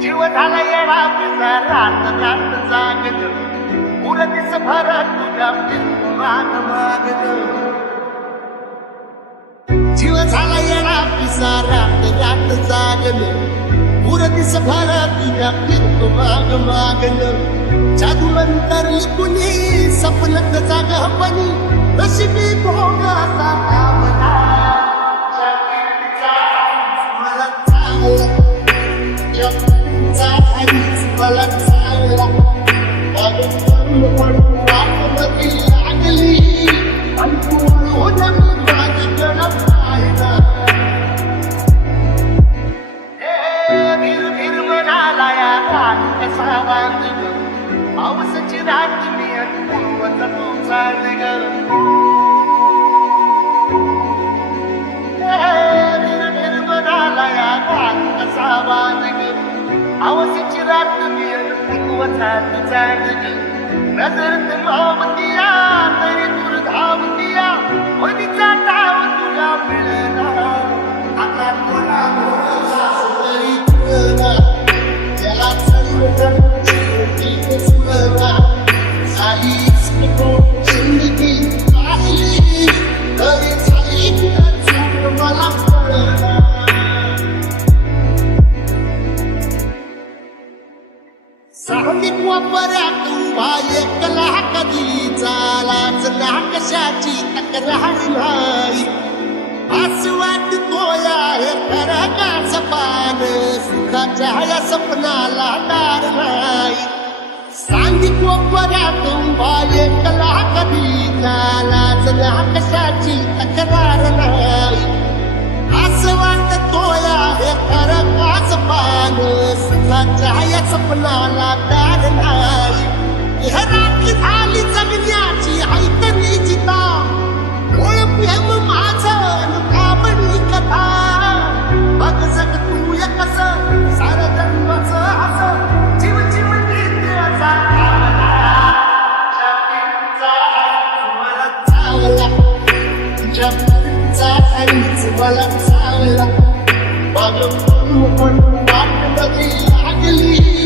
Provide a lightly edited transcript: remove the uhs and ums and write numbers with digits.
जीव झाला येडा पिसा रात रात जागत उरतीस भरत तुझ्या माग मागत जीव झाला येडा पिसा रात रात जागल उरतीस भरत तुझ्या माग मागल जादूनंतर कुणी सपनत जागपणी नशिबी भोगाचा आवला मला चांगला मला चांगला लागली आणि होत्या माझ्याकडं पाहिला भीर भीर म्हणाला या रात कसा बांधग पावसाची रात मी आणि पूर्वचा तो चाल ग भीर भीर म्हणाला या रात कसा बांधग पावसाची रात मी आणि पूर्वचा तो चाल ग नजर मावतिया तरी दूर धावतिया मनीचा टाव तुला मिळला आता तुला तरी तुला त्याला सुरला साईच नको जिंदगी आली तरी झाली मला कळला साहजिक वापऱ्यात उभा एकला कधी चालाच ना कशाची तक्रार नाही असं वाटतोय हे खरं काच पान सुखाच्या या सपनाला दार नाही सांगिक वापऱ्यात उभा एकला कधी चालाच ना कशाची तक्रार नाही असं वाटतोय हे खरं काच पान सुखाच्या या सपनाला दार नाही रात्री झाली जगण्याची ऐकली चिता ओळ प्रेम माझं काबडी कथा बघ जग तू एकस सार जन्माचं हस जीव जीव गीताचा मला चांगला तुझ्या मनाचा हरीच मला चांगला माझं पण वाट लागली